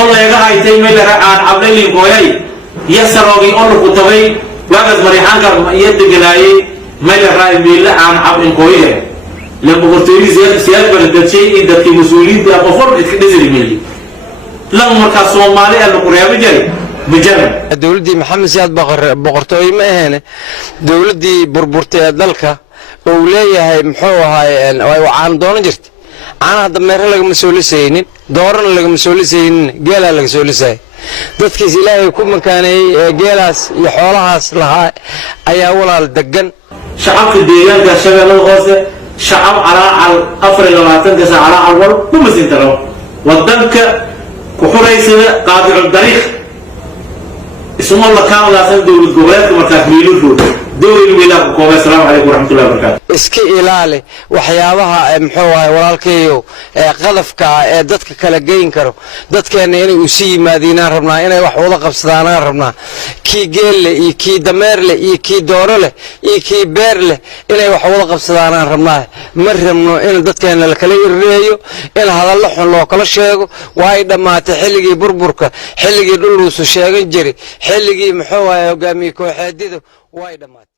الله يجاه يتي ميل عن عبدالله قوي يسروي الله كتبي وقت مريحان كم يد جلاي ميل رأي ميل عن عبد قوي لما قلت لي زياد بلد شيء إذا كمسؤولين ده أفضل إتكنزل ميلي لما كسوم مالي القرية بجري بجري دولتي محمد زياد بقرتوي ما هنا دولتي بربرتي دلك وليه محوها وعن دون جرت أنا دمر لك مسؤول سين دورنا لك مسؤول سين جيل لك مسؤول سين dadka ilaahay ku makaanay geelaas iyo xoolahaas lahaa ayaa walaal degan shacabka deegaanka shabeellada hoose shacab calaacal 24 saac calaacal war kuma sintaro wadanka ku xureysada qaadicu dariiq isma la kaawdaasay dawlad goboleedka markaa miiluhu dawlad wiilaa ku qoobay salaamu calaykum waraxmatullaahi wabarakaatuh iska ilaali waxyaabaha muxuu ahay walaalkayo qadafka ee dadka kala geyn karo dadkeena inay u sii yimaadinaan rabnaa inay wax wada qabsadaan rabnaa kii geelle iyo kii dameerle iyo kii doorole iyo kii beerle inay wax wada qabsadaan rabnaa ma rabno in dadkeena la kala ireeyo in hadallo xun loo kala sheego way dhamaatay xilligii burburka xilligii dhul uu soo sheegan jiray xilligii muxuu ahay hogaamiye kooxeedidu way dhamaatay